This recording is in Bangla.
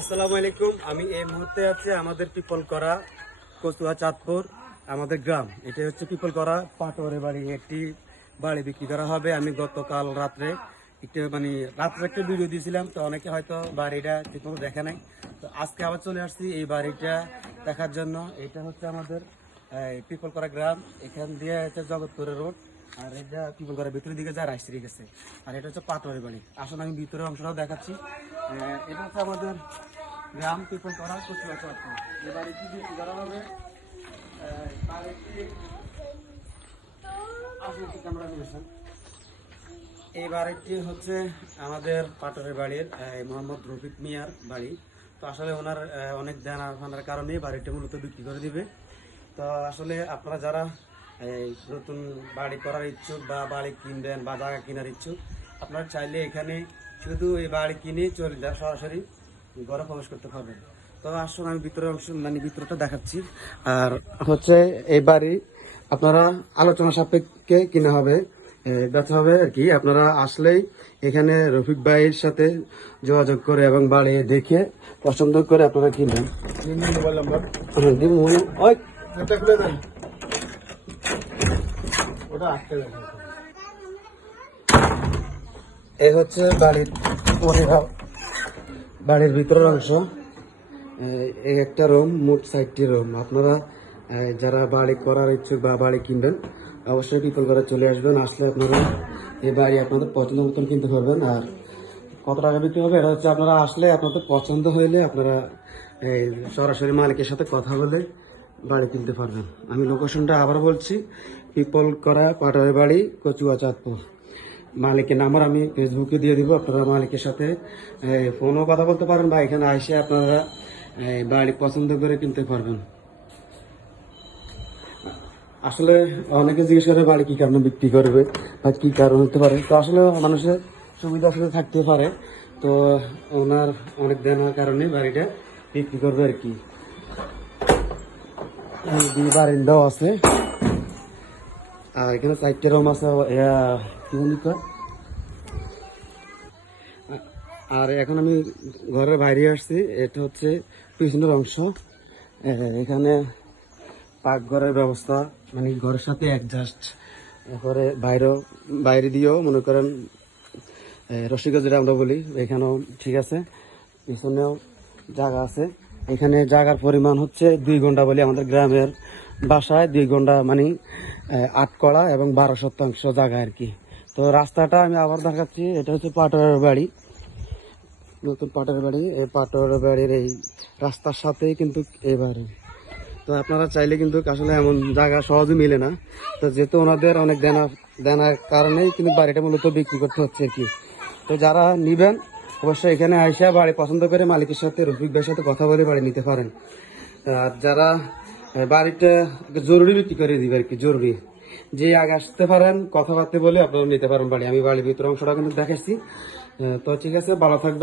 আসসালামু আলাইকুম। আমি এই মুহূর্তে আছি আমাদের পিপল করা কচুয়া চাঁদপুর আমাদের গ্রাম। এটা হচ্ছে পিপল করা পাটোয়ারি বাড়ি। একটি বাড়ি বিক্রি করা হবে। আমি গতকাল রাত্রে রাত্রে একটা ভিডিও দিয়েছিলাম, তো অনেকে হয়তো বাড়িটা ঠিকমতো দেখে নাই। তো আজকে আবার চলে আসছি এই বাড়িটা দেখার জন্য। এটা হচ্ছে আমাদের পিপল করা গ্রাম। এখান দিয়ে হচ্ছে জগৎপুরের রোড, আর এটা পিপল করার ভিতরের দিকে যা রাজশাহী গেছে। আর এটা হচ্ছে পাটোয়ারি বাড়ি। আসলে আমি ভিতরের অংশটাও দেখাচ্ছি। এটা হচ্ছে আমাদের গ্রাম পিপল করা কচুয়া চাঁদপুর। এই বাড়িটি বিক্রি করা হবে। এই বাড়িটি হচ্ছে আমাদের পাটোয়ারি বাড়ির মোহাম্মদ রফিক মিয়ার বাড়ি। তো আসলে ওনার অনেক দেনা ফানার কারণে বাড়িটা মূলত বিক্রি করে দিবে। তো আসলে আপনারা যারা নতুন বাড়ি করার ইচ্ছুক বা বাড়ি কিনবেন বা জায়গা কেনার ইচ্ছুক, আপনারা চাইলে এখানে শুধু এই বাড়ি কিনে চলে যান, সরাসরি ঘরে প্রবেশ করতে পারবেন। তো আসুন আমি ভিতরের অংশ ভিতরটা দেখাচ্ছি। আর হচ্ছে এই বাড়ি আপনারা আলোচনা সাপেক্ষে কিনা হবে, বেচা হবে আর কি। আপনারা আসলেই এখানে রফিক ভাইয়ের সাথে যোগাযোগ করে এবং বাড়ি দেখে পছন্দ করে আপনারা কিনবেন। মোবাইল নাম্বার এটা খুলে দেন, ওটা আটকে দেন। এই হচ্ছে বাড়ির ভিতরের অংশ। এই একটা রুম, মোট 4টি রুম। আপনারা যারা বাড়ি করার ইচ্ছুক বা বাড়ি কিনবেন, অবশ্যই পিপল করে চলে আসবেন। আসলে আপনারা এই বাড়ি আপনাদের পছন্দ মতন কিনতে পারবেন। আর কত টাকা বিক্রি হবে এটা হচ্ছে আপনারা আসলে আপনাদের পছন্দ হইলে আপনারা সরাসরি মালিকের সাথে কথা বলে বাড়ি কিনতে পারবেন। আমি লোকেশনটা আবার বলছি, পিপল করা পাটোয়ারি বাড়ি কচুয়া চাঁদপুর। মালিকের নাম্বার আমি ফেসবুকে দিয়ে দিব। আপনারা মালিকের সাথে ফোনও কথা বলতে পারেন বা এখানে এসে আপনারা বাড়ি পছন্দ করে কিনতে পারবেন। আসলে অনেকে জিজ্ঞেস করে বাড়ি কি কারণে বিক্রি করবে বা কি কারণ হতে পারে। তো আসলে মানুষের সুবিধা অসুবিধা থাকতে পারে। তো ওনার অনেক দেনার কারণে বাড়িটা বিক্রি করবে আর কি। বারিন্দাও আছে, আর এখানে 4টে রুম আছে। কি বলি তো, আর এখন আমি ঘরের বাইরে আসছি। এটা হচ্ছে পিছনের অংশ। এখানে পাকঘরের ব্যবস্থা, ঘরের সাথে অ্যাডজাস্ট করে বাইরে দিয়েও মনে করেন রসিকা যেটা আমরা বলি, এখানেও ঠিক আছে। পিছনেও জায়গা আছে। এখানে জায়গার পরিমাণ হচ্ছে 2 ঘন্টা বলি আমাদের গ্রামের বাসায় 2 ঘন্টা 8 কড়া এবং 12 শতাংশ জায়গা আর কি। তো রাস্তাটা আমি আবার দেখাচ্ছি। এটা হচ্ছে পাটোয়ারি বাড়ি, নতুন পাটোয়ারি বাড়ি। এই পাটোয়ারি বাড়ির এই রাস্তার সাথেই কিন্তু এই বাড়ি। তো আপনারা চাইলে কিন্তু আসলে এমন জায়গা সহজে মিলে না। তো যেহেতু ওনাদের অনেক দেনার কারণেই কিন্তু বাড়িটা মূলত বিক্রি করতে হচ্ছে আর কি। তো যারা নিবেন অবশ্যই এখানে আইসা বাড়ি পছন্দ করে মালিকের সাথে, রফিক ভাইয়ের সাথে কথা বলে বাড়ি নিতে পারেন। আর যারা বাড়িটা জরুরি বিক্রি করে দিবে আর কি, জরুরি যে আগে আসতে পারেন, কথাবার্তা বলে আপনারা নিতে পারেন বাড়ি। আমি বাড়ির ভিতরে অংশটা কিন্তু দেখাচ্ছি। তো ঠিক আছে, ভালো থাকবেন।